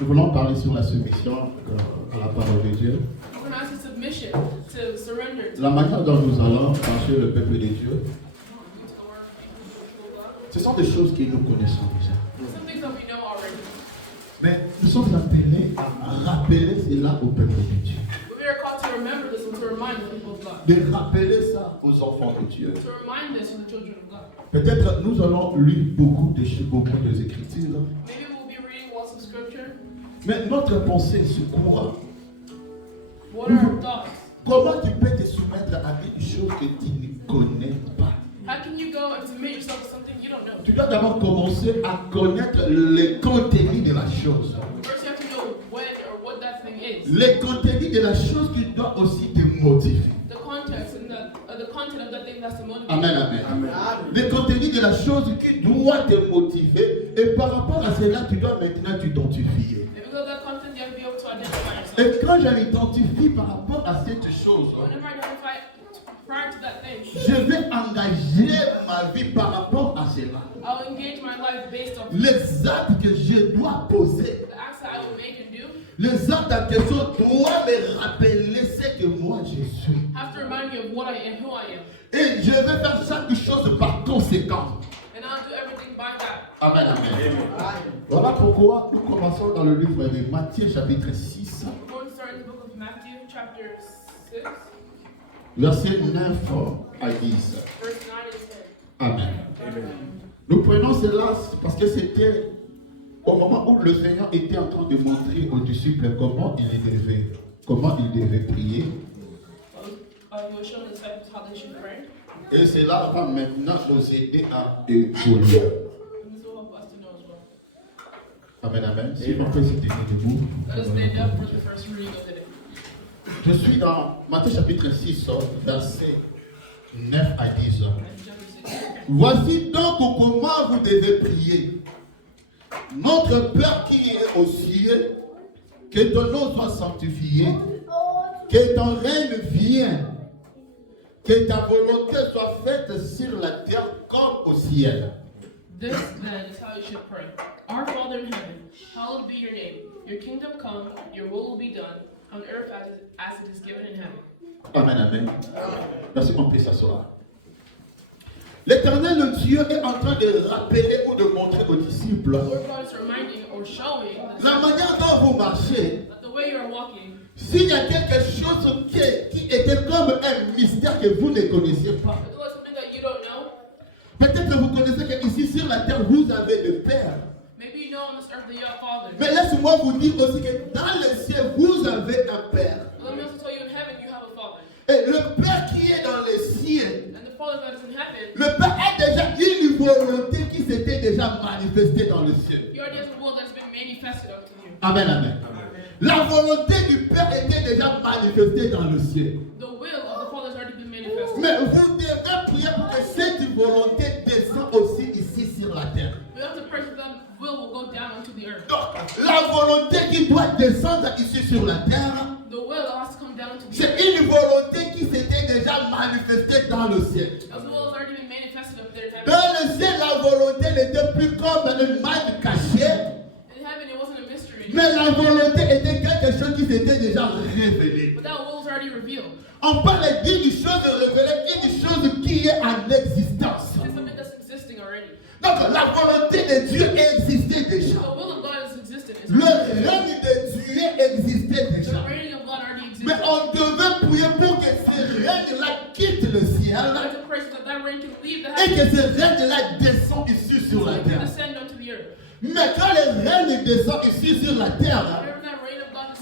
Nous voulons parler sur la soumission à la parole de Dieu. La manière dont nous allons marcher le peuple de Dieu, ce sont des choses que nous connaissons déjà. Mais nous sommes appelés à rappeler cela au peuple de Dieu. De rappeler ça aux enfants de Dieu. Peut-être nous allons lire beaucoup des Écritures. Mais notre pensée se court. Comment tu peux te soumettre à quelque chose que tu ne connais pas? Tu dois d'abord commencer à connaître le contenu de la chose. Le contenu de la chose qui doit aussi te motiver. Amen, amen, amen. Le contenu de la chose qui doit te motiver. Et par rapport à cela, tu dois maintenant t'identifier. Et quand je m'identifie par rapport à cette chose, je vais engager ma vie par rapport à cela. Les actes que je dois poser, les actes en question doivent me rappeler ce que moi je suis. Et je vais faire chaque chose par conséquent. Amen, amen. Voilà pourquoi nous commençons dans le livre de Matthieu chapitre 6. Verset 9 à 10. Amen. Nous prenons cela parce que c'était au moment où le Seigneur était en train de montrer aux disciples comment ils devaient prier. Et cela va maintenant nous aider à évoluer. Amen, amen. Si on peut se tenir debout. Je suis dans Matthieu chapitre 6, verset 9 à 10. Voici donc comment vous devez prier. Notre Père qui est aux cieux, que ton nom soit sanctifié, que ton règne vienne, que ta volonté soit faite sur la terre comme au ciel. This then is how you should pray. Our Father in heaven, hallowed be your name. Your kingdom come, your will will be done, on earth as it is given in heaven. Amen, amen. Merci, on peut s'asseoir. L'Éternel, le Dieu, est en train de rappeler ou de montrer aux disciples la manière dont vous marchez. S'il y a quelque chose qui était comme un mystère que vous ne connaissiez pas. Peut-être que vous connaissez qu'ici sur la terre, vous avez le Père. Mais laissez-moi vous dire aussi que dans le ciel, vous avez un Père. Et le Père qui est dans les cieux, le Père a déjà une volonté qui s'était déjà manifestée dans le ciel. Amen, amen. La volonté du Père était déjà manifestée dans le ciel. Mais vous devez prier pour que cette volonté descende aussi ici sur la terre. Donc, la volonté qui doit descendre ici sur la terre, c'est une volonté qui s'était déjà manifestée dans le ciel. Dans le ciel, la volonté n'était plus comme une manne cachée. Mais la volonté était quelque chose qui s'était déjà révélé. On parle d'une chose révélée, d'une chose qui est en existence. Donc la volonté de Dieu existait déjà. Le règne de Dieu existait déjà. Mais on devait prier pour que ce règne-là quitte le ciel et que ce règne-là descende ici sur la terre. Mais quand le règne descend ici sur la terre,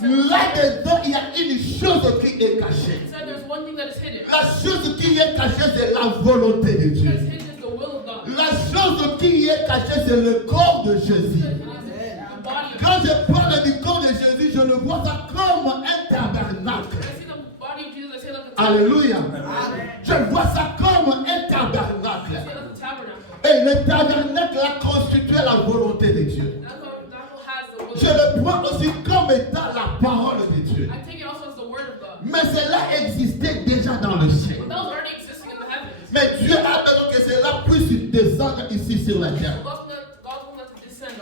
là-dedans, il y a une chose qui est cachée. La chose qui est cachée, c'est la volonté de Dieu. La chose qui est cachée, c'est le corps de Jésus. Quand je parle du corps de Jésus, je le vois ça comme un tabernacle. Alléluia. Je vois ça comme un tabernacle. Et le tabernacle a constitué la volonté de Dieu. Je le prends aussi comme étant la parole de Dieu. Mais cela existait déjà dans le ciel. Mais Dieu a besoin que cela puisse descendre ici sur la terre.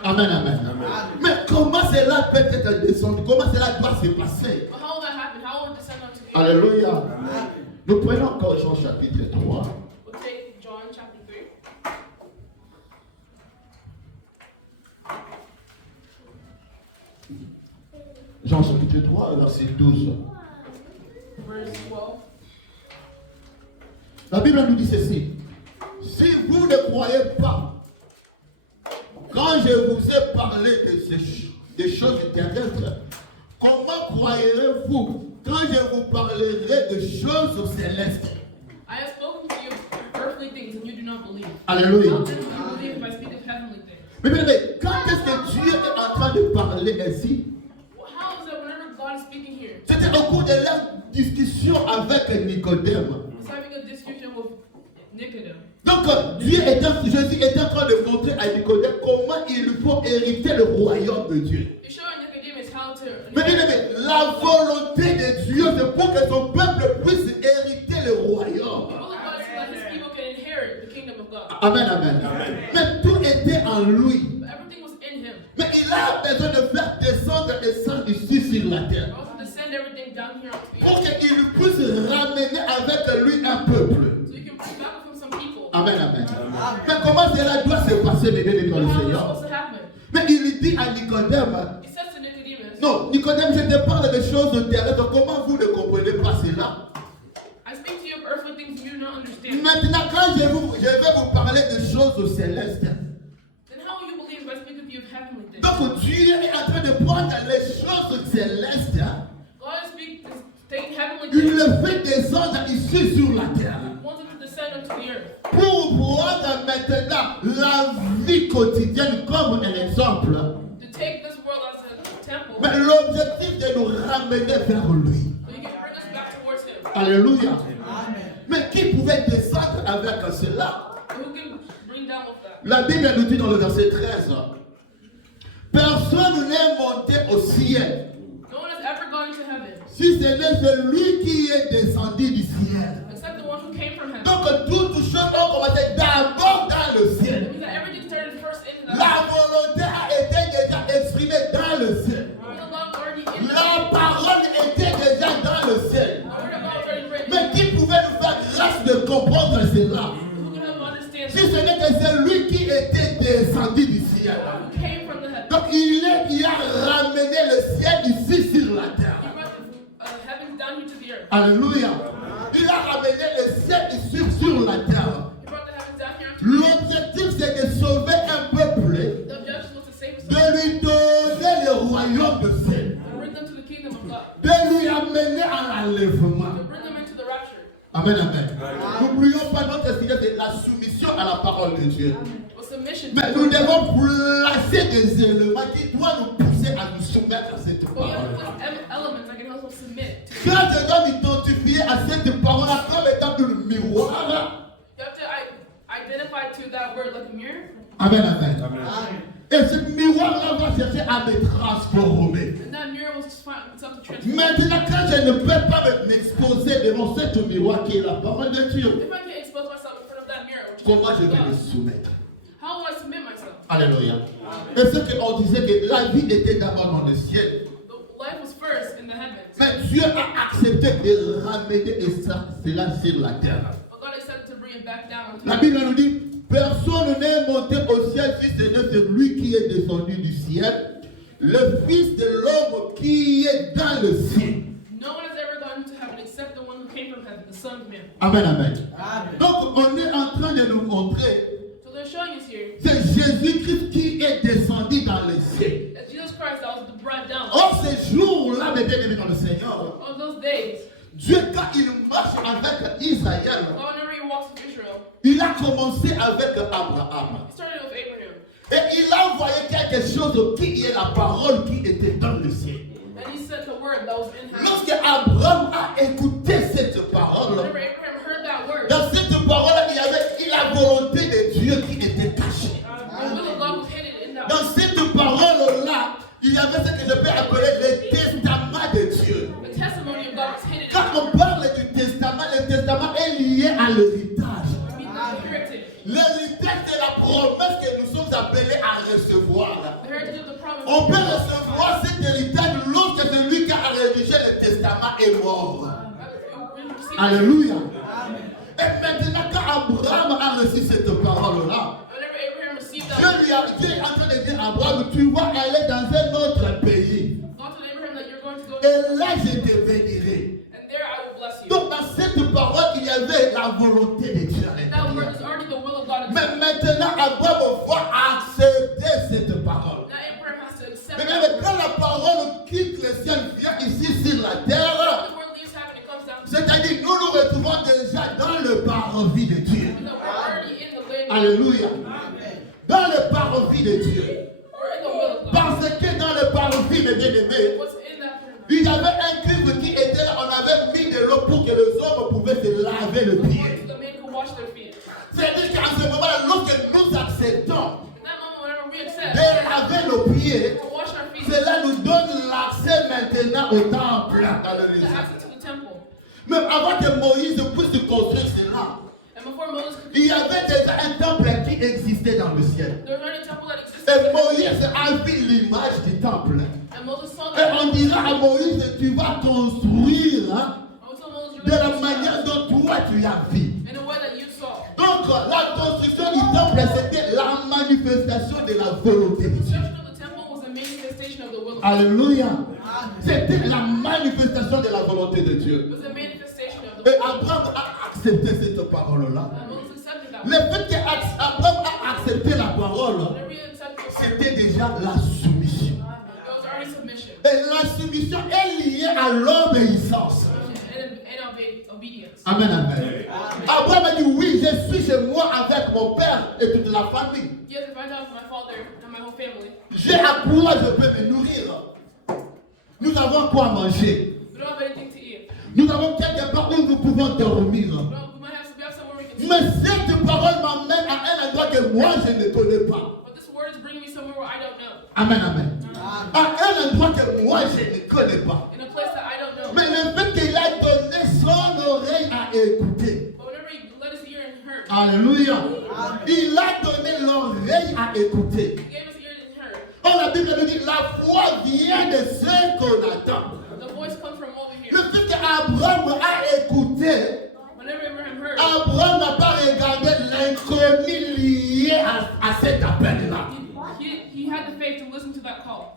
Amen, amen. Mais comment cela cela peut être descendu? Comment cela doit se passer? How will that happen? How will it descend unto the earth? Alléluia. Nous prenons encore Jean chapitre 3. We'll take John chapter 3. Jean chapitre 3, verset 12. Verse 12. La Bible nous dit ceci. Si vous ne croyez pas, quand je vous ai parlé des choses terrestres, comment croirez-vous quand je vous parlerai de choses célestes? I have spoken to you of earthly things and you do not believe. Alléluia. How then will you believe if I speak of heavenly things? Mais quand est-ce que Dieu est en train de parler ainsi? Well, how is it whenever God is speaking here? C'était au cours de leur discussion avec Nicodème. He's having a discussion with Nicodemus. Donc Jésus est en train de montrer à Nicodème comment il faut hériter le royaume de Dieu. He's showing Nicodemus how to. Mais la volonté de Dieu, c'est pour que son peuple puisse hériter le royaume. The will of God is so that his people can inherit the kingdom of God. Amen, amen. Mais tout était en lui. But everything was in him. Mais il a besoin de faire descendre le sang ici sur la terre. Also to send everything down here onto the Pour earth. qu'il puisse ramener avec lui un peuple. So you can bring back with him some people. Amen, amen. Mais comment cela doit se passer, mes bien-aimés dans le How is it Seigneur? supposed to happen? Mais il dit à Nicodème, He says to Nicodemus, non, Nicodème, je te parle de choses terrestres. Comment vous ne comprenez pas cela? I speak to you of earthly things you do not understand. Maintenant, quand je vais vous parler de choses célestes. Then how will you believe if I speak to you of heavenly things? Donc Dieu est en train de prendre les choses célestes. God is taking heavenly Il things. le fait descendre ici sur la terre. He wants it to descend unto the earth. Pour prendre maintenant la vie quotidienne comme un exemple. To take this world as a temple. Mais l'objectif de nous ramener vers lui. So he can bring us back towards him. Alléluia. Mais qui pouvait descendre avec cela? Who can bring down with that? La Bible nous dit dans le verset 13. Personne n'est monté au ciel. No one has ever gone into heaven Si ce n'est celui qui est descendu du ciel. except the one who came from heaven. Donc toutes choses ont commencé d'abord dans le It ciel. means that everything started first in the La volonté a été déjà exprimée dans le ciel. The will of God was already in the La parole était déjà dans le ciel. The word of God was already written. Mais qui pouvait nous faire grâce de comprendre cela? Who can help understand Si ce n'est que celui qui était descendu du ciel. who came from the heaven? Donc il a ramené le ciel ici sur la terre. He brought the heavens down here to the earth. Alléluia. Il a ramené le ciel ici sur la terre. He brought the heavens down here to the earth. L'objectif c'est de sauver un peuple, The objective was to save us de lui donner le royaume de ciel, and bring them to the kingdom of God. de lui amener à l'enlèvement. To bring them into the rapture. Amen, amen. N'oublions pas notre Seigneur de la soumission à la parole de Dieu. Or submission. Mais nous devons placer des éléments qui doivent nous pousser à nous soumettre à cette But we have parole. to put elements that can help us submit. Quand je dois m'identifier à cette parole comme étant le miroir, You have to identify to that word like a mirror. amen, amen. Et ce miroir-là va chercher à me transformer. And that mirror was just find itself to transform. Maintenant, quand je ne peux pas m'exposer devant ce miroir qui est la parole de Dieu, If I can't expose myself in front of that mirror, which is comment je God, vais me soumettre? how will I submit myself? Alléluia. Et ce qu'on disait que la vie était d'abord dans le ciel. The life was first in the heavens. Mais Dieu a accepté de ramener cela sur la terre. But God decided to bring it back down. La Bible nous dit, personne n'est monté au ciel si ce n'est celui qui est descendu du ciel, le Fils de l'homme qui est dans le ciel. No one has ever gone to heaven except the one who came from heaven, the Son of Man. Amen, amen. Donc on est en train de nous montrer, So they're showing us here c'est Jésus-Christ qui est descendu dans le ciel. that Jesus Christ that was brought down. Or ces jours-là, mes bien-aimés dans le Seigneur, On those days, Dieu quand il marche avec Israël, God, whenever he walks with Israel, il a commencé avec Abraham. he started with Abraham. Et il a envoyé quelque chose qui est la parole qui était dans le ciel. And he sent the word that was in heaven. Lorsque Abraham a écouté cette parole, Whenever Abraham heard that word, dans cette parole, il y avait la volonté de Dieu qui était cachée. the will of God was hidden in that Dans word. cette parole-là, il y avait ce que je peux appeler le testament de Dieu. The testimony of God was hidden in Quand that word. on parle du testament, le testament est lié à l'héritage. It means the heritage. L'héritage, c'est la promesse que nous sommes appelés à recevoir. The heritage of the promise. On peut recevoir recevoir cet héritage lorsque celui qui a rédigé le testament est mort. Alléluia. Et maintenant, quand Abraham a reçu cette parole-là, Dieu est en train de dire à Abraham, tu vas aller dans un autre pays. Et là, je te bénirai. Donc, dans cette parole, il y avait la volonté de Dieu. Mais maintenant, Abraham va accepter cette parole. Mais quand la parole quitte le ciel, vient ici sur la terre, c'est-à-dire nous nous retrouvons déjà dans le parvis de Dieu. Alléluia. Dans le parvis de Dieu. Parce que dans le parvis de bien-aimé, il y avait un cuivre qui était là, on avait mis de l'eau pour que les hommes pouvaient se laver le pied. C'est-à-dire qu'en ce moment-là, lorsque nous acceptons de laver nos pieds, cela nous donne l'accès maintenant au temple. Même avant que Moïse puisse construire cela, il y avait déjà un temple qui existait dans le ciel. Et Moïse a vu l'image du temple. Et on dira à Moïse, tu vas construire de la manière dont toi tu as vu. Donc la construction du temple, c'était la manifestation de la volonté de Dieu. Alléluia. C'était la manifestation de la volonté de Dieu. Et Abraham a accepté cette parole-là. Le fait qu'Abraham a accepté la parole, c'était déjà la soumission. Et la soumission est liée à l'obéissance. Amen, amen. Abraham a dit oui, je suis chez moi avec mon père et toute la famille. J'ai à quoi je peux me nourrir. Nous avons quoi manger. Nous avons quelque part où nous pouvons dormir. Mais cette parole m'amène à un endroit que moi je ne connais pas. Amen, amen. À un endroit que moi je ne connais pas. Mais le fait qu'il a donné son oreille à écouter. Alléluia. Il a donné l'oreille à écouter. Oh, la Bible nous dit la foi vient de ce qu'on attend. Le fait qu'Abraham a écouté, Abraham n'a pas regardé l'inconnu lié à cet appel-là.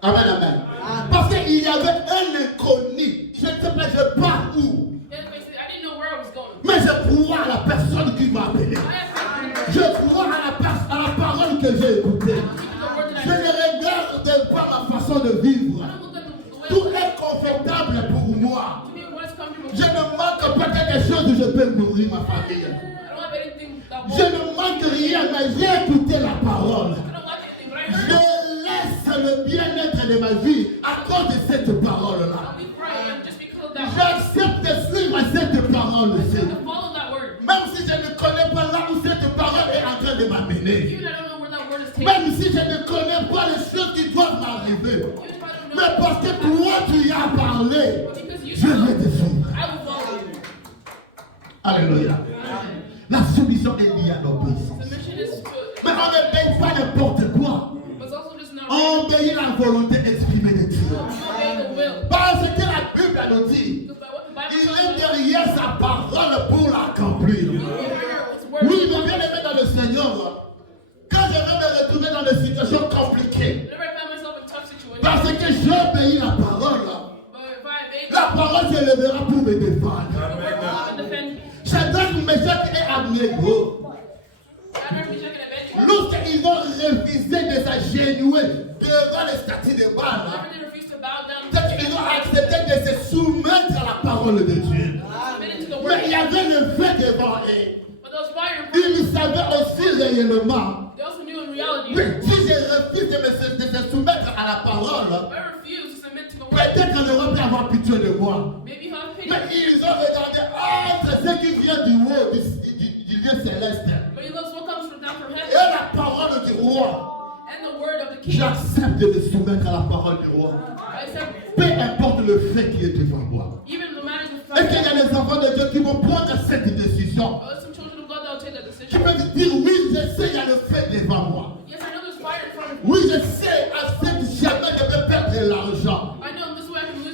Amen, amen. Parce qu'il y avait un inconnu. Je ne sais pas, je pars où. Mais je crois à la personne qui m'a appelé. Je crois à la parole que j'ai écoutée. Je ne regarde pas ma façon de vivre. Tout est confortable pour moi. Je ne manque pas quelque chose où je peux nourrir ma famille. Je ne manque rien, mais j'ai écouté la parole. Je laisse le bien-être de ma vie à cause de cette parole-là. J'accepte de suivre cette parole-ci. Même si je ne connais pas là où cette parole est en train de m'amener. Même si je ne connais pas les choses qui doivent m'arriver. Mais parce que toi tu y as parlé, je vais te suivre. Alléluia. La soumission est liée à l'obéissance. Mais on n'obéit pas n'importe quoi. On obéit la volonté exprimée de Dieu. Parce que la Bible nous dit, il est derrière sa parole pour l'accomplir. Oui, mais bien aimé dans le Seigneur, quand je vais me retrouver dans des situations compliquées, parce que j'obéis la parole s'élèvera pour me défendre. Shadrach, Meshach et Abednego, lorsqu'ils ont refusé de s'agenouiller devant les statues de Baal, ils ont accepté de se soumettre à la parole de Dieu. Mais il y avait le feu devant eux. Ils savaient aussi réellement que si je refuse de se soumettre à la parole, peut-être qu'on aurait pu avoir pitié de moi. Mais ils ont regardé entre ce qui vient du haut, du lieu céleste. Et la parole du roi. J'accepte de me soumettre à la parole du roi. Peu importe le fait qui est devant moi. Est-ce qu'il y a des enfants de Dieu qui vont prendre cette décision? Qui peuvent dire oui, je sais, il y a le fait devant moi. Oui, je sais, à cette jamais je vais perdre l'argent.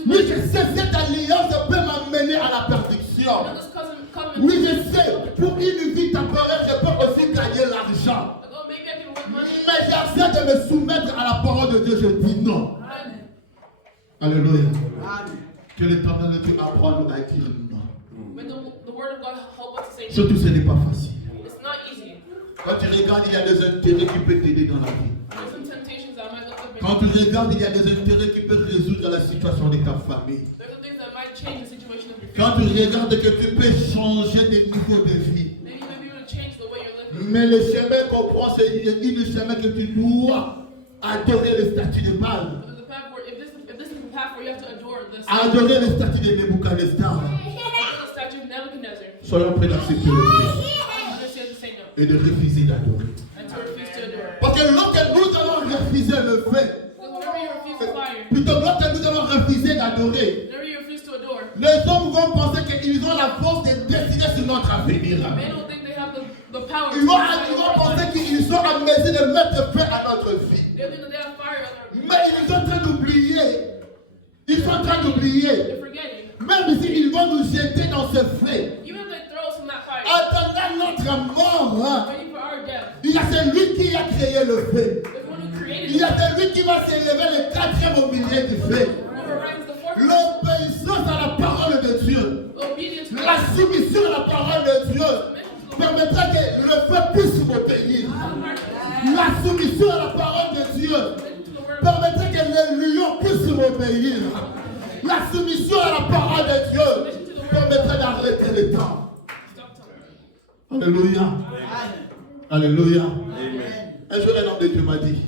Oui, je sais, cette alliance peut m'amener à la perdition. Oui, je sais, pour une vie temporaire, je peux aussi gagner l'argent. Mais j'accepte de me soumettre à la parole de Dieu. Je dis non. Alléluia. Que l'Éternel Dieu apprend à dire non. Surtout, ce n'est pas facile. Quand tu regardes, il y a des intérêts qui peuvent t'aider dans la vie. Quand tu regardes, il y a des intérêts qui peuvent résoudre la situation de ta famille. Quand tu regardes que tu peux changer de niveau de vie. Mais le chemin qu'on prend, c'est le chemin que tu dois adorer le statut de Baal. Adorer le statut de Nebuchadnezzar. Soyons prêts d'accepter le Christ et de refuser d'adorer. Parce que lorsque nous allons refuser le fait, plutôt lorsque nous allons refuser d'adorer, les hommes vont penser qu'ils ont la force de décider sur notre avenir. Ils vont penser qu'ils sont en mesure de mettre fin à notre vie. Mais ils sont en train d'oublier. Ils sont en train d'oublier. Même si ils vont nous jeter dans ce feu, attendant notre mort, il y a celui qui a créé le feu. Il y a celui qui va s'élever le quatrième au milieu du feu. L'obéissance à la parole de Dieu, la soumission à la parole de Dieu permettra que le feu puisse m'obéir. La soumission à la parole de Dieu permettra que les lions puissent m'obéir. La soumission à la parole de Dieu permettra d'arrêter le temps. Alléluia. Alléluia. Un jour, un homme de Dieu m'a dit,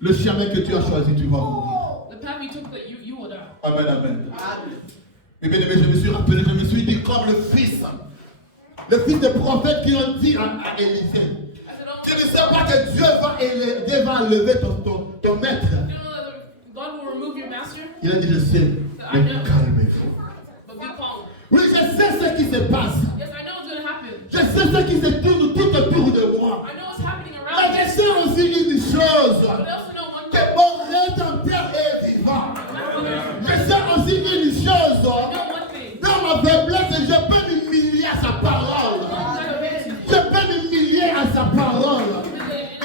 le chemin que tu as choisi, tu vas mourir. Amen, amen. Et bien aimé, je me suis rappelé, je me suis dit comme le fils de prophète qui ont dit à Élisée, tu ne sais pas que Dieu va enlever ton maître. Il a dit, je sais, mais calmez-vous. Oui, je sais ce qui se passe. Je sais ce qui se tourne tout autour de moi. Mais je sais aussi une chose, que mon Rédempteur est vivant. Je sais aussi une chose, dans ma faiblesse, je peux m'humilier à sa parole. Je peux m'humilier à sa parole.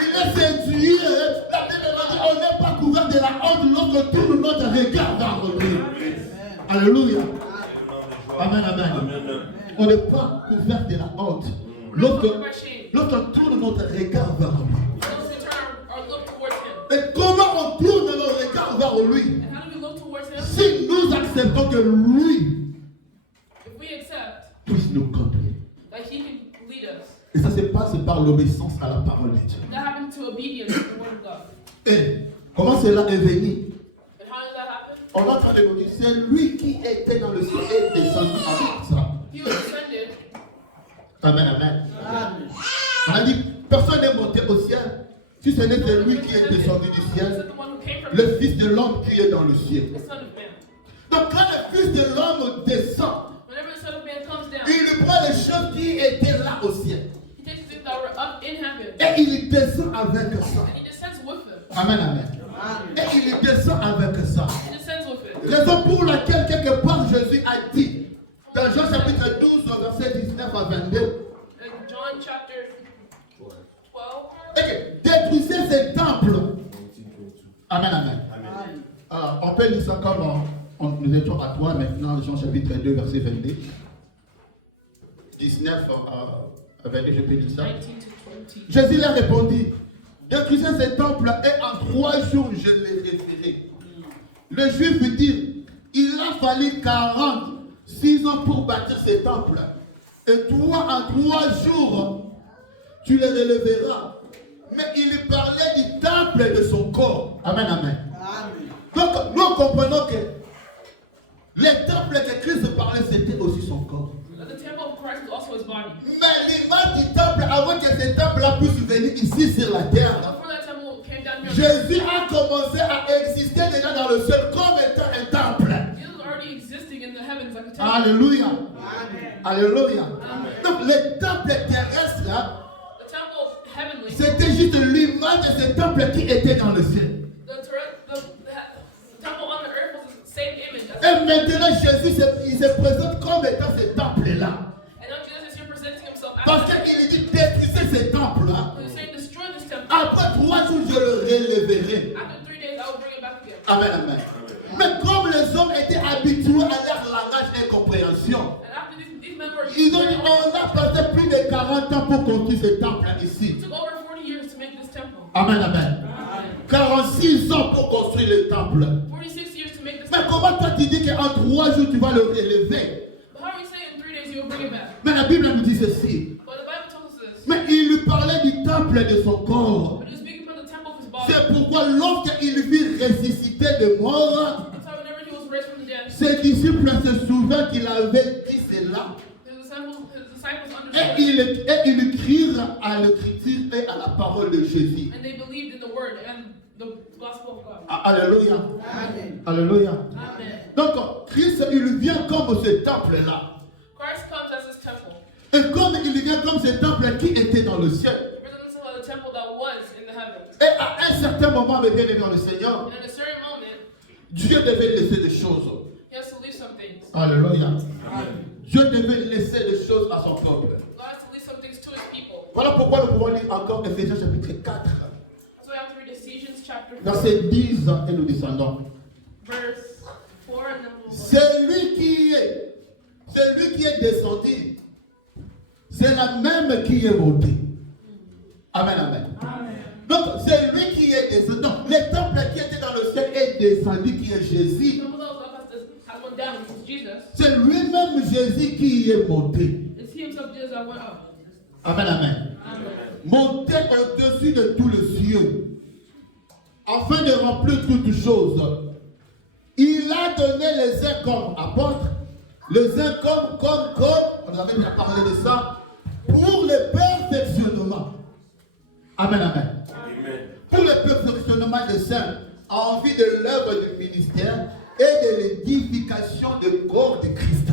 Il est séduit. La Bible dit, on n'est pas couvert de la honte lorsqu'on tourne notre regard vers lui. Alléluia. Amen, amen. On n'est pas couvert de la honte lorsqu'on tourne notre regard vers lui. Et comment on tourne notre regard vers lui? Si nous acceptons que lui puisse nous conduire. Et ça se passe par l'obéissance à la parole de Dieu. Et comment cela est venu? On est en train de nous dire, c'est lui qui était dans le ciel et descendu avec ça. Amen, amen. On a dit, personne n'est monté au ciel. Si ce n'est que lui qui est descendu du ciel, le Fils de l'homme qui est dans le ciel. Donc quand le Fils de l'homme descend, il prend les choses qui étaient là au ciel. Et il descend avec ça. Amen, amen. Et il descend avec ça. Raison pour laquelle quelque part Jésus a dit, dans Jean chapitre 12, verset 19 à 22, détruisez ces temples. Amen, amen. On peut lire ça comme nous étions à toi maintenant, Jean chapitre 2, verset 22. 19 à 22, je peux lire ça. Jésus leur répondit, détruisez ces temples et en 3 jours je les referai. Le juif dit, il a fallu 46 ans pour bâtir ces temples. Et toi, en 3 jours, tu les relèveras. Mais il parlait du temple de son corps. Amen, amen. Donc, nous comprenons que les temples que Christ parlait, c'était aussi son corps. Mais l'image du temple, avant que ce temple-là puisse venir ici sur la terre, Jésus a commencé à exister déjà dans le ciel comme étant un temple. Alléluia. Alléluia. Donc le temple terrestre là, c'était juste l'image de ce temple qui était dans le ciel. Et maintenant, Jésus il se présente comme étant ce temple-là. Parce qu'il dit détruisez ce temple-là. Après 3 jours, je le relèverai. Amen, amen. Mais comme les hommes étaient habitués à leur langage et compréhension, ils ont dit on a passé plus de 40 ans pour construire ce temple ici. Amen, amen. 46 ans pour construire le temple. Mais comment toi tu dis qu'en 3 jours tu vas le relever? Mais la Bible nous dit ceci. Mais il lui parlait du temple de son corps. C'est pourquoi lorsqu'il vit ressuscité de mort, ses disciples se souviennent qu'il avait dit cela. Et ils crurent à l'écriture et à la parole de Jésus. Alléluia. Amen. Alléluia. Amen. Donc, Christ, il vient comme ce temple-là. Et comme il vient comme ce temple qui était dans le ciel. Et à un certain moment, mes bien-aimés dans le Seigneur, Dieu devait laisser des choses. Alléluia. Dieu devait laisser des choses à son peuple. Voilà pourquoi nous pouvons lire encore Ephésiens chapitre 4. Verset 10 et nous descendons. Celui qui est descendu, c'est la même qui est monté. Amen, amen. Donc, c'est lui qui est descendu. Donc, le temple qui était dans le ciel est descendu, qui est Jésus. C'est lui-même Jésus qui est monté. Amen, amen. Monté au-dessus de tout le ciel, afin de remplir toutes choses. Il a donné les uns comme apôtres, les uns comme, on avait déjà parlé de ça, pour le perfectionnement. Amen, amen. Pour le perfectionnement des saints, en vue de l'œuvre du ministère et de l'édification du corps de Christ.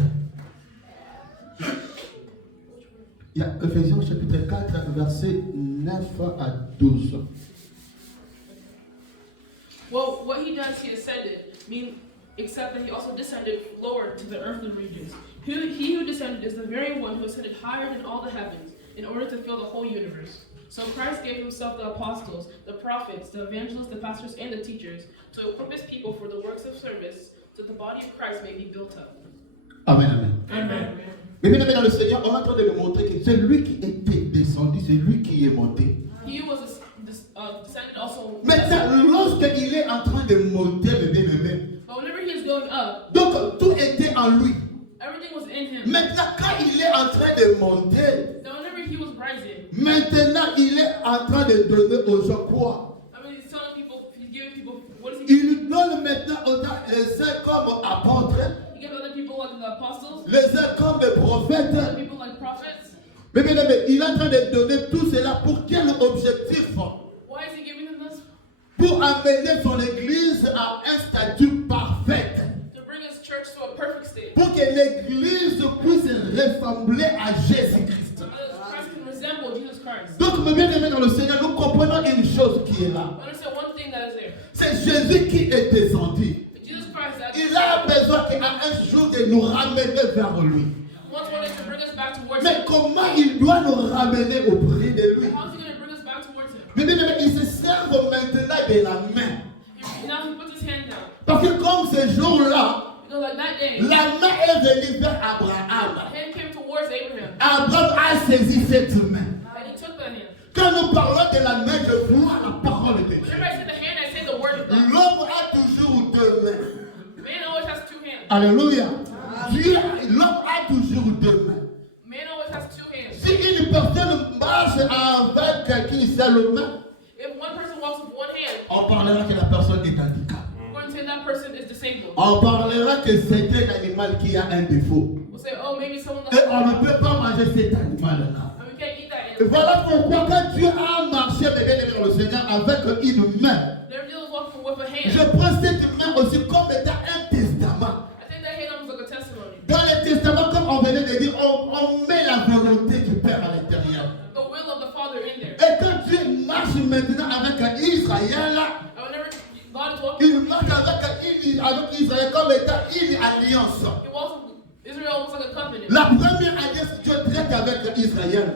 Il y a Ephésiens chapitre 4, verset 9 à 12. Well, what he does, he ascended, except that he also descended lower to the earthly regions. He who descended is the very one who ascended higher than all the heavens, in order to fill the whole universe. So Christ gave himself the apostles, the prophets, the evangelists, the pastors, and the teachers, to equip his people for the works of service, so the body of Christ may be built up. Amen, amen. Amen. Mais bien aimé dans le Seigneur, on est en train de nous montrer que c'est lui qui était descendu, c'est lui qui est monté. He was descended also. Maintenant, lorsqu'il est en train de monter, le bien aimé, but whenever he is going up, donc tout était en lui. Everything was in him. Maintenant, quand il est en train de monter, so whenever he was rising, maintenant il est en train de donner aux gens quoi? He's telling people, he's giving people, what is he Il donne maintenant aux gens les uns comme apôtres, he gives other people like the apostles, les uns comme des prophètes. other people like prophets. Mais bien aimé, il est en train de donner tout cela pour quel objectif? Why is he giving them this? Pour amener son église à un statut parfait. To bring his church to a perfect state. Pour que l'église puisse ressembler à Jésus-Christ. Christ can resemble Jesus Christ. Donc, mes bien-aimés dans le Seigneur, nous comprenons une chose qui est là. Understand one thing that is there. C'est Jésus qui est descendu. Jesus Christ, Il a besoin qu'à un jour de nous ramener vers lui. To bring us back towards Mais comment il doit nous ramener auprès de lui? How is he going to bring us back towards him? Mais bien aimé, il se sert maintenant de la main. Now he puts his hand down. Parce que comme ce jour-là, Like that day, la main est venue vers Abraham. the hand came towards Abraham. Abraham a saisi cette main. And he took the hand. Quand nous parlons de la main, je vois la parole de Dieu. Whenever I say the hand, I say the word of God. L'homme a toujours deux mains. Man always has two hands. Alléluia. L'homme a toujours deux mains. Man always has two hands. Si une personne marche avec une seule main, If one person walks with one hand, on parlera que la personne est handicapée. we're going to say that person is disabled. On parlera que c'est un animal qui a un défaut. We'll say, oh, maybe someone Et on ne peut pas manger cet animal-là. and we can't eat that Et animal. voilà pourquoi quand Dieu a marché, mes bien-aimés dans le Seigneur, avec une main, They're just walking with a hand. je prends cette main aussi comme étant un testament. I think that hand almost like a testimony. Dans le testament, comme on venait de dire, on met la volonté du Père à l'intérieur. The will of the Father in there. Et quand Dieu marche maintenant avec Israël, And whenever God Il marche avec Israël comme étant une alliance. La première alliance que Dieu traite avec Israël,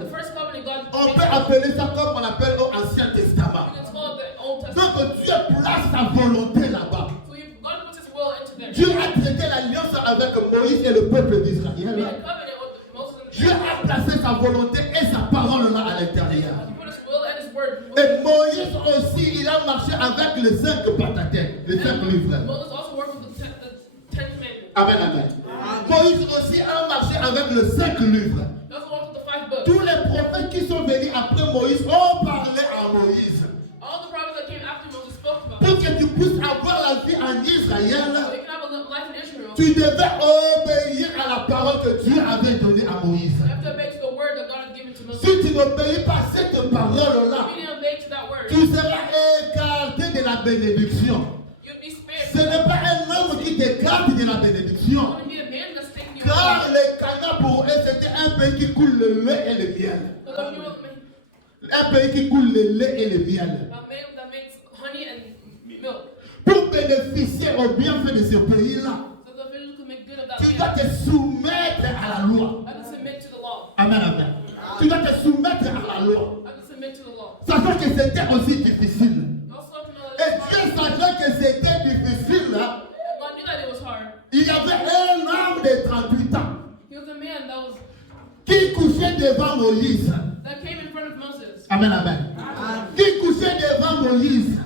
on peut appeler ça comme on appelle au Ancien Testament. Donc Dieu place sa volonté là-bas. Dieu a traité l'alliance avec Moïse et le peuple d'Israël. Dieu a placé sa volonté et sa parole là à l'intérieur. Et Moïse aussi, il a marché avec les 5 Pentateuques, les 5 livres. Amen, amen. Moïse aussi a marché avec les 5 livres. Tous les prophètes qui sont venus après Moïse ont parlé à Moïse. Pour que tu puisses avoir la vie en Israël, tu devais obéir à la parole que Dieu avait donnée à Moïse. Si tu n'obéis pas à cette parole-là, tu seras écarté de la bénédiction. Ce n'est pas un homme qui t'écarte de la bénédiction. Car les Canaan pour eux, c'était un pays qui coule le lait et le miel. Un pays qui coule le lait et le miel. Pour bénéficier au bienfait de ce pays-là, tu dois te soumettre à la loi. Amen, amen. Tu dois te soumettre à la loi. Sachant que c'était aussi difficile. Et Dieu sachant que c'était difficile, il y avait un homme de 38 ans qui couchait devant Moïse. Amen, amen. Qui couchait devant Moïse.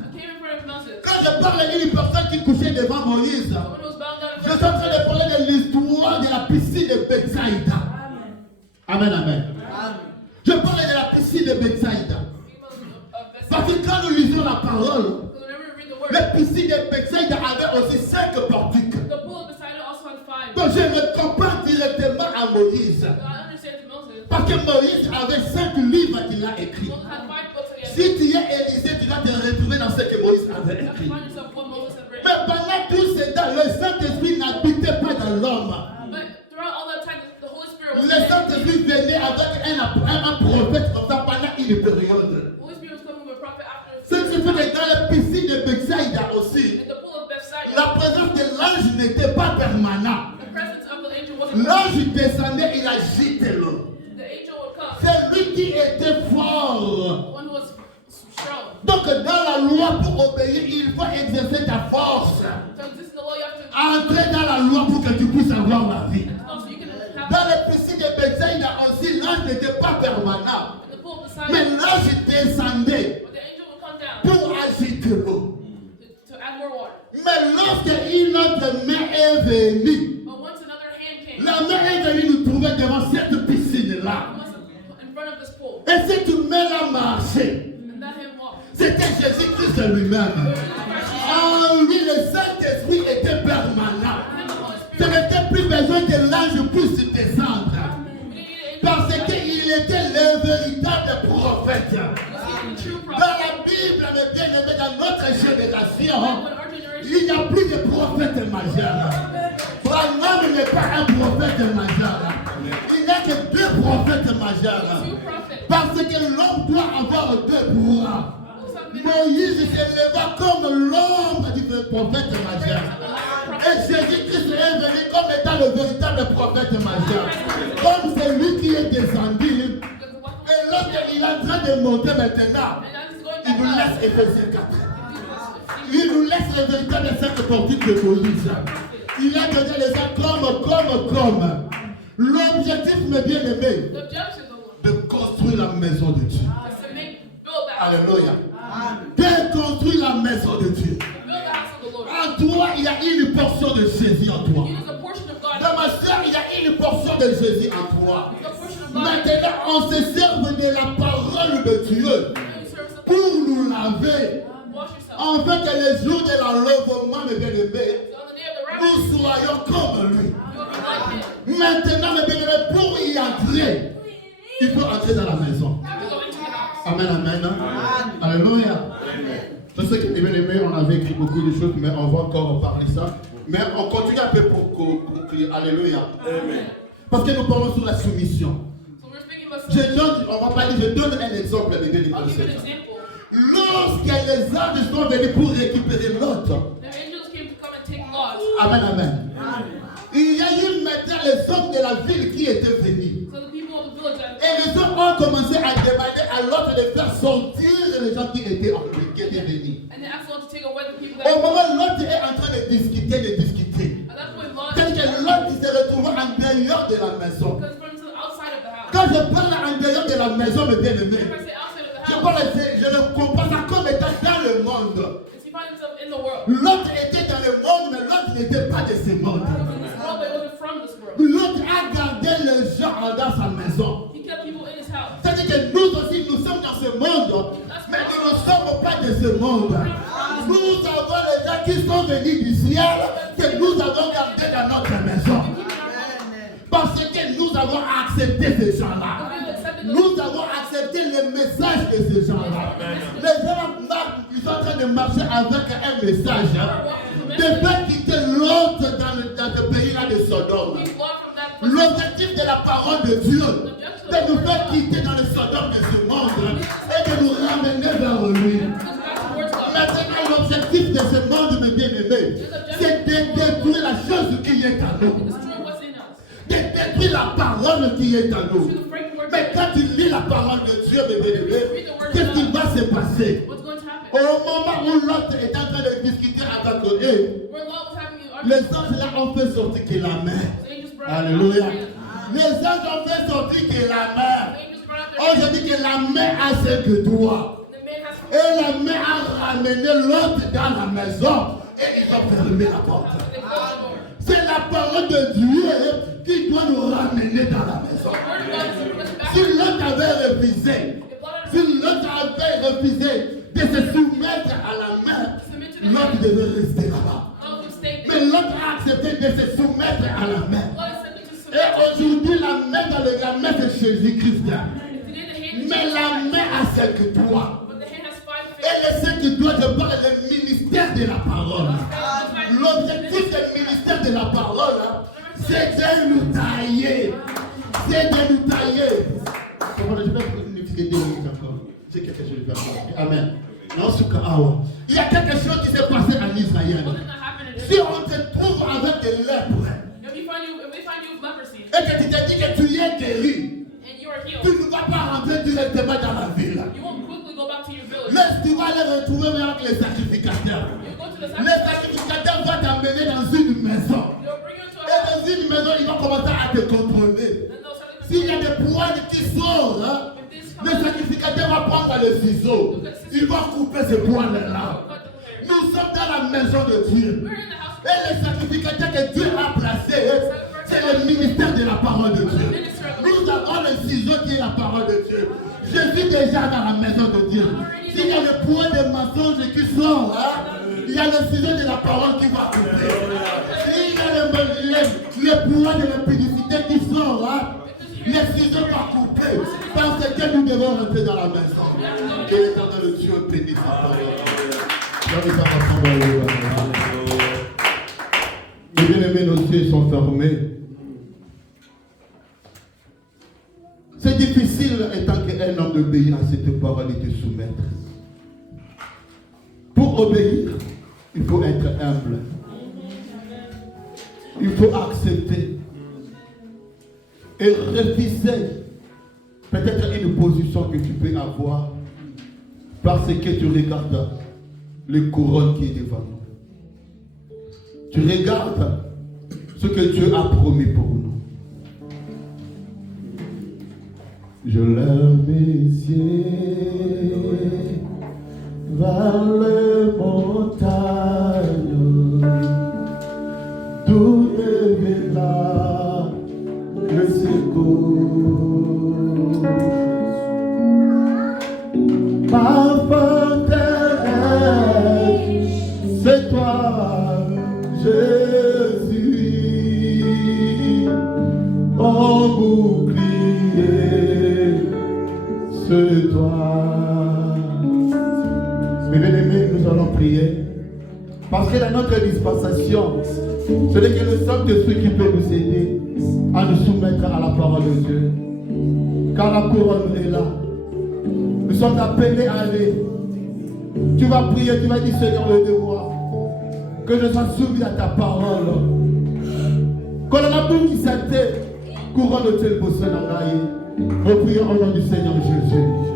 Quand je parle d'une personne qui couchait devant Moïse, je suis en train de parler de l'histoire de la piscine de Bethsaïda. Amen, amen. Je parle de la piscine de Bethsaïda. Parce que quand nous lisons la parole, la piscine de Bethsaïda avait aussi 5 portiques. Donc je me comprends directement à Moïse. Parce que Moïse avait 5 livres qu'il a écrits. Si tu es Élisée, tu vas te retrouver dans ce que Moïse avait écrit. Mais pendant tout ce temps, le Saint-Esprit n'habitait pas dans l'homme. Le Saint-Esprit venait avec un prophète comme ça pendant une période. Ce qui fait que dans la piscine de Bethsaïda aussi, la présence de l'ange n'était pas permanente. L'ange descendait, il agitait l'eau. C'est lui qui était fort. Donc dans la loi, pour obéir, il faut exercer ta force. Entrer dans la loi pour que tu puisses avoir la vie. Dans les piscines de Bethsaïda aussi, l'ange n'était pas permanent. Mais l'ange descendait pour agiter l'eau. Mais lorsque une autre main est venue, la main est venue nous trouver devant cette piscine-là. Et cette main-là marchait. C'était Jésus-Christ lui-même. En lui, le Saint-Esprit était permanent. Ce n'était plus besoin que l'ange puisse descendre. Parce qu'il était le véritable prophète. Dans la Bible, mes bien-aimés, dans notre génération, il n'y a plus de prophète majeur. Branham n'est pas un prophète majeur. Il n'y a que 2 prophètes majeurs. Parce que l'homme doit avoir 2 pouvoirs. Moïse s'éleva comme l'ombre du prophète majeur. Et Jésus-Christ est venu comme étant le véritable prophète majeur. Comme c'est lui qui est descendu. Et lorsqu'il est en train de monter maintenant, il nous laisse Éphésiens 4. Il nous laisse le véritable 5 portiques de Moïse. Il a donné les gens comme. L'objectif, mes bien-aimés, de construire la maison de Dieu. Alléluia. De construire la maison de Dieu. En toi, il y a une portion de Jésus en toi. Dans ma soeur, il y a une portion de Jésus en toi. Maintenant, on se sert de la parole de Dieu pour nous laver. Afin que les jours de l'enlèvement, mes bien-aimés, nous soyons comme lui. Maintenant, mes bien-aimés, pour y entrer, il faut entrer dans la maison. Amen, amen. Alléluia. Je sais que les bien-aimés, on avait écrit beaucoup de choses, mais on va encore parler ça. Mais on continue un peu pour crier. Alléluia. Amen. Parce que nous parlons sur la soumission. Je donne un exemple, les bien-aimés. Lorsque les anges sont venus pour récupérer Lot. Amen, amen. Il y a eu maintenant les hommes de la ville qui étaient venus. Et les hommes ont commencé à demander à Lot de faire sortir les gens qui étaient venus. Au moment où Lot est en train de discuter. Tel que Lot se retrouve en dehors de la maison. Quand je parle en dehors de la maison, mes bien-aimés, je ne comprends ça comme étant dans le monde. L'autre était dans le monde, mais l'autre n'était pas de ce monde. L'autre a gardé les gens dans sa maison. C'est-à-dire que nous aussi, nous sommes dans ce monde, mais nous ne sommes pas de ce monde. Nous avons les gens qui sont venus du ciel, que nous avons gardés dans notre maison. Parce que nous avons accepté ces gens-là. Nous avons accepté le message de ces gens-là. Les gens ils sont en train de marcher avec un message. De faire quitter l'autre dans ce pays-là de Sodome. L'objectif de la parole de Dieu, de nous faire quitter dans le Sodome de ce monde et de nous ramener vers lui. Maintenant, l'objectif de ce monde, mes bien-aimés, c'est de détruire la chose qui est à nous. De détruire la parole qui est en nous. Mais quand tu lis la parole de Dieu, mes bien-aimés, qu'est-ce qui va se passer? Au moment où l'autre est en train de discuter avec eux, les anges là ont fait sortir que la main. Alléluia. Les anges ont fait sortir que la main. Oh, je dis que la main a ce que toi. Et la main a ramené l'autre dans la maison. Et ils ont fermé la porte. C'est la parole de Dieu qui doit nous ramener dans la maison. Si l'autre avait refusé, de se soumettre à la main, l'autre devait rester là-bas. Mais l'autre a accepté de se soumettre à la main. Et aujourd'hui, la main dans la main de Jésus-Christ. Mais la main a cinq doigts. Et les cinq doigts, je parle du ministère de la parole. L'objectif du ministère de la parole, c'est de nous tailler. C'est de nous tailler. Je vais vous expliquer 2 minutes encore. J'ai quelque chose à faire. Amen. Il y a quelque chose qui s'est passé en Israël. Si on te trouve avec des lèpres, et que tu te dis que tu y es guéri, tu ne vas pas rentrer directement dans la ville. Mais tu vas aller retrouver avec les sacrificateurs. Les sacrificateurs vont t'emmener dans une maison. Et dans une maison, ils vont commencer à te contrôler. S'il y a des poils qui sortent, le sacrificateur va prendre les ciseaux. Il va couper ces poils-là. Nous sommes dans la maison de Dieu. Et le sacrificateur que Dieu a placé, c'est le ministère de la parole de Dieu. Nous avons le ciseau qui est la parole de Dieu. Je suis déjà dans la maison de Dieu. S'il y a le point de mensonge qui sort, il y a le ciseau de la parole qui va couper. S'il y a le point de l'impudicité qui sort, les ciseaux vont couper. Parce que nous devons rentrer dans la maison. Que l'éternel de Dieu bénisse sa parole. Les bien-aimés, nos yeux sont fermés. C'est difficile, étant qu'un homme, d'obéir à cette parole et de soumettre. Pour obéir, il faut être humble. Il faut accepter et refuser peut-être une position que tu peux avoir parce que tu regardes le couronne qui est devant nous. Tu regardes ce que Dieu a promis pour nous. Je lève mes yeux vers les montagnes, d'où me viendra le secours. Ma forteresse, c'est toi, Jésus, mon bouclier, c'est toi. Mes bien-aimés, nous allons prier. Parce que dans notre dispensation, ce n'est que le Saint-Esprit qui peut nous aider à nous soumettre à la parole de Dieu. Car la couronne est là. Nous sommes appelés à aller Tu vas prier, tu vas dire Seigneur, aide-moi. Que je sois soumis à ta parole. Quand on a qui s'était, couronne de tel beau Seigneur. Nous prions au nom du Seigneur Jésus.